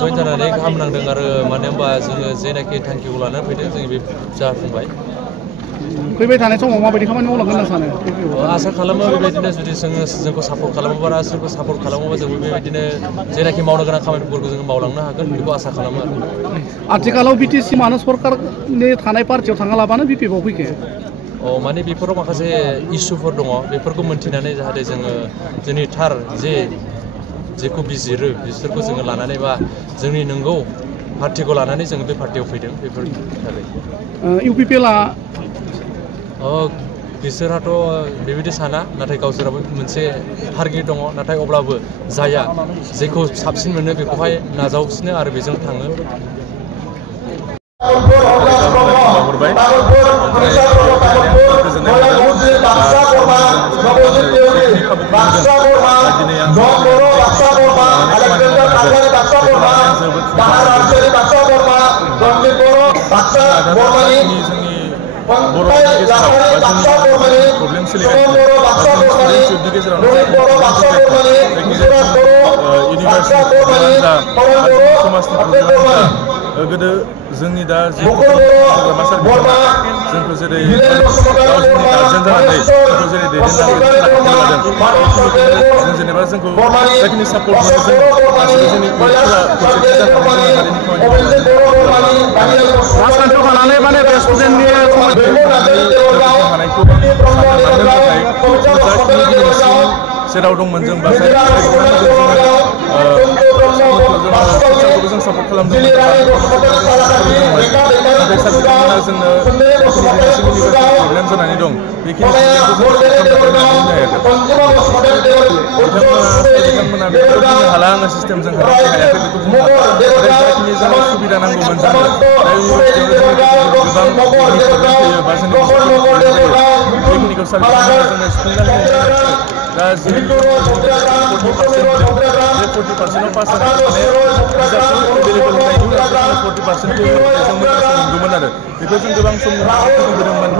जइन जानानै गाहाम नांदों आरो मानो होनबा जोङो जेनाखि थांखिखौ लानानै फैदों जों बे जाफुंबाय। फैबाय थानाय समाव माबायदि खामानि मावलांगोन होनना सानो? आसा खालामो बेबायदिनो जुदि जोंखौ सापर्ट खालामोबा सोरखौ सापर्ट खालामोबा जों बेबायदिनो जेनाखि मावनो गोनां खामानिफोरखौ जों मावलांनो हागोन बेखौ आसा खालामो आरो। आथिखालाव बिटिसि मानो सरकारनि थानाय पार्टियाव थाङालाबानो बिपिएफआव फैखो? माने बेफोराव माखासे इसुफोर दङ बेफोरखौ मोन्थिनानै जाहाथे जोङो जोंनि थार जेखौ बिजिरो बिसोरखौ जोङो लानानै बा जोंनि नंगौ पार्टिखौ लानानै जोङो बे पार्टियाव फैदों बेफोरनि थाखाय। इउपिपिएलआ बिसोरहाथ' बेबायदि साना नाथाय गावसोराबो मोनसे टारगेट दङ नाथाय अब्लाबो जाया जेखौ साबसिन मोनो बेखौहाय नाजावसिनो आरो बेजों थाङो। गोदो जोंनि दा जोंखौ जेरै गावसोरनि गार्जेन जानानै जोंखौ जेरै दैदेनलांदों जों जेनेबा जोंखौ जाखिनि सापर्ट मोनो जों गासैबो जोंनि राजखान्थियाव थानानै माने बे स्टुडेन्टनि हानायखौ जेराव दंमोन जों बा जों सापर्ट खालामदोंमोन जोंनो प्रब्लेम जानानै दं बिथांमोना बेखौ बुंनो हाला आङो सिस्टेमजों हायाखै बेखौ बुंनो जाखिनि जोंनो सुबिदा नांगौमोन जोंनो गोबां फैयो बा जोंनि बेखिनिखौ सार्भिस जोंनो सुफुंनानै दा जोंनि 40% पास जानानै एभेलेबल होनायनि उनाव 40%खौ जों मोनगौमोन आरो बेखौ जों गोबां सम होदोंमोन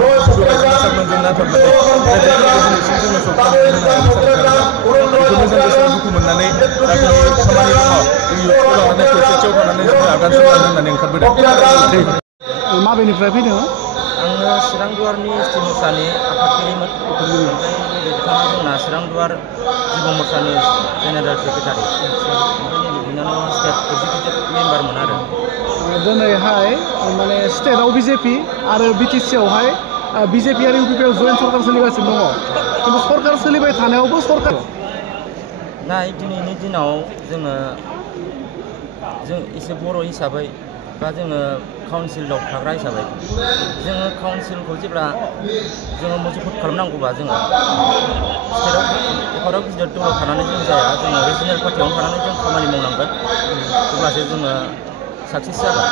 बेखौनो जों गोसोआव दुखु मोननानै जाखिनि खामानि दङ जों लानानै खौसेथियाव थानानै जों आगान सुरलांनो होननानै ओंखारबोदों। माबेनिफ्राय फैदों? आङो चिरां दुवारनि एसटि मोसानि आफादगिरिमोन। ओमफ्राय बिथाङा जोंना चिरां दुवार जुब मोसानि जेनेरेल सेक्रेटारि बिनानाव स्टेट एक्जिकिउटिभ मेम्बारमोन आरो। दिनैहाय माने स्टेटआव बिजेपि आरो बिटिसिआवहाय बिजेपि आरो इउपिपिएल जयेन्ट सरकार सोलिगासिनो दङ खिन्थु सरकार सोलिबाय थानायावबो सरकार दिनैनि दिनाव जों एसे बर' हिसाबै बा जोङो काउन्सिलाव थाग्रा हिसाबै जोङो काउन्सिलखौ जेब्ला जोङो मजबुत खालामनांगौबा जोङो स्टेटआव एफाराब गिदिर दलाव थानानै जों जाया जोङो रिजनेल पार्टियावनो थानानै जों खामानि मावनांगोन अब्लासो जोङो साक्सेस जागोन।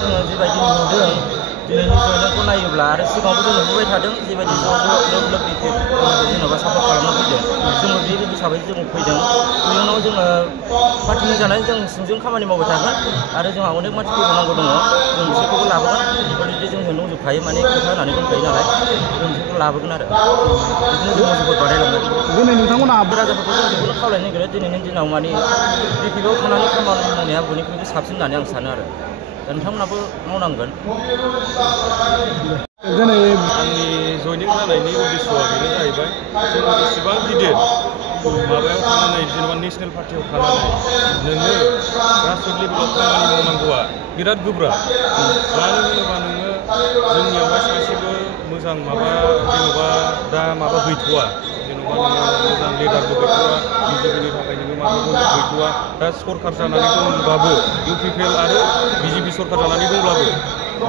जोङो जेबायदि नुदों दिनैनि जयेनखौ नायोब्ला आरो सिगाङावबो जों नुबोबाय थादों जेबायदि जेन'बा सापर्ट खालामनो फैदों जोङो बे हिसाबै जों फैदों इयुनाव जोङो पार्टिनि जानानै जों सिंजों खामानि मावबाय थागोन आरो जोंहा अनेक मानसि फैबावनांगौ दङ जों बिसोरखौबो लाबोगोन अलरेडि जोंजों दंजोबखायो माने खोथा होनानै दंखायो नालाय जों बिसोरखौ लाबोगोन आरो बिदिनो जों मजबुत बादायलांगोन। दिनै नोंथांमोना राजाफोरखौ जों बेखौनो खावलायनो नागिरो दिनैनि दिनाव माने बिपिएफआव थानानै खामानि मावनाया बयनिख्रुइबो साबसिन होननानै आं सानो आरो नोंथांमोनाबो मावनांगोन। दिनै आंनि जयनिं जानायनि उद्देश्यआ बेनो जाहैबाय जों इसेबां गिदिर माबायाव थानानै जेनेबा नेसनेल पार्टियाव थानानै नोङो ग्रासरुट लेभेलाव खामानि मावनांगौआ बिराद गोब्राब मानो होनोबा नोङो जोंनियावहाय सासेबो मोजां जेन'बा दा गैथ'वा जेन'बा नोङो मोजां लिडारबो गैथ'वा बिजेपिनि थाखाय नोङो माबाबो गैथ'वा दा सरकार जानानै दंब्लाबो इउपिपिएल आरो बिजेपि सरकार जानानै दंब्लाबो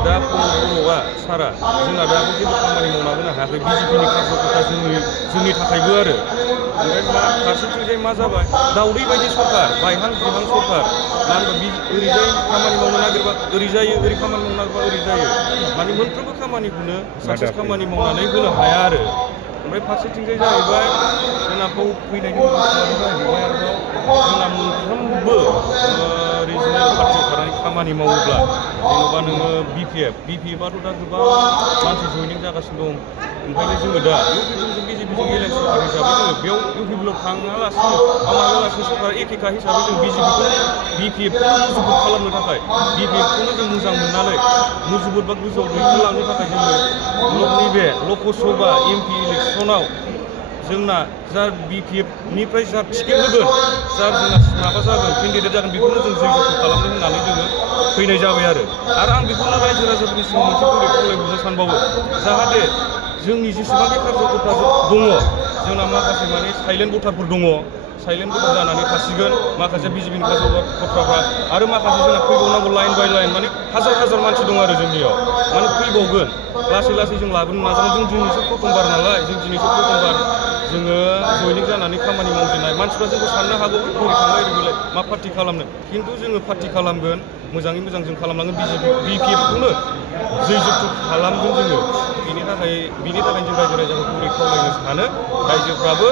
दा बर'आ सारा जोंना दाबो जेबो खामानि मावना होनो हायाखै बिजेपिनि कार्जकर्ता जोंनि थाखायबो आरो ओमफ्राय फारसेथिंजाय मा जाबाय दाउदै बायदि सरकार बायहां बिहां सरकार मानो होनबा ओरैजाय खामानि मावनो नागिरबा ओरै जायो ओरै खामानि मावनो नागिरबा ओरै जायो माने मोनफ्रोमबो खामानिखौनो साक्सेस खामानि मावनानै होनो हाया आरो ओमफ्राय फारसेथिंजाय जाहैबाय जोंना फैनायनि उनाव जाहैबाय आरोबाव जोंना मोनफ्रोमबो रिजनेल पार्टियाव थानानै खामानि मावोब्ला जेन'बा नोङो बिपिएफआथ' दा गोबां मानसि जयनिं जागासिनो दं ओंखायनो जोङो दा इउपिपिएलजों बिजेपिजों एलेक्ट सरकार हिसाबै जोङो बेयाव इउपिपिएलाव थाङालासिनो माबालासिनो सरकारा एखेखा हिसाबै जों बिपिएफखौ मुजुबुद खालामनो थाखाय बिपिएफखौनो जों मोजां मोननानै मुजुबुद बा गोजौआव दैखांलांनो थाखाय जोङो नैबे लकसभा एमपि इलेक्सनाव जोंना जा बिपिएफनिफ्राय जा टिकेट होगोन जा जोंना माबा जागोन केन्डिडेट जागोन बेखौनो जों जयजगथ खालामनो होननानै जोङो फैनाय जाबाय आरो आं बेखौनो रायजो राजाफोरनि सिगाङाव मोनसे गुरै खावलायहरनो सानबावो जाहाथे जोंनि जेसेबांखि कार्जकर्ता दङ जोंना माखासे माने साइलेन्ट भटारफोर दङ साइलेन्ट भटार जानानै थासिगोन माखासे बिजेपिनि कार्जकर्ताफ्रा आरो माखासे जोंना फैबावनांगौ लाइन बाय लाइन माने हाजार मानसि दं आरो जोंनियाव माने फैबावगोन लासै जों लाबोनो नाजागोन जों दिनैसो प्रथमबार नालाय जों दिनैसो प्रथमबार जोङो जयनिं जानानै खामानि मावजेननाय मानसिफ्रा जोंखौ साननो हागौ बोरै थांलाय ओरैलाय मा पार्टि खालामनो खिन्थु जोङो पार्टि खालामगोन मोजाङै मोजां जों खालामलांगोन बिपिएफखौनो जयजगथ खालामगोन जोङो बिनि थाखाय जों रायजो राजाखौ गुरै खावलायनो सानो रायजोफ्राबो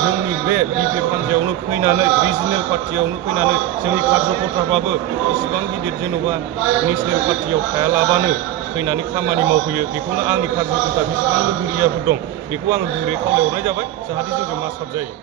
जोंनि बे बिपिएफ हान्जायावनो फैनानै रिजनेल पार्टियावनो फैनानै जोंनि कार्जकर्ताफ्राबो इसिबां गिदिर जेन'बा नेसनेल पार्टियाव थायालाबानो फैनानै खामानि मावफैयो बेखौनो आंनि कार्जकर्ता बेसेबां लोगोरियाफोर दं बेखौ आङो गुरै खावलायहरनाय जाबाय जाहाथे जोंजों मासाब जायो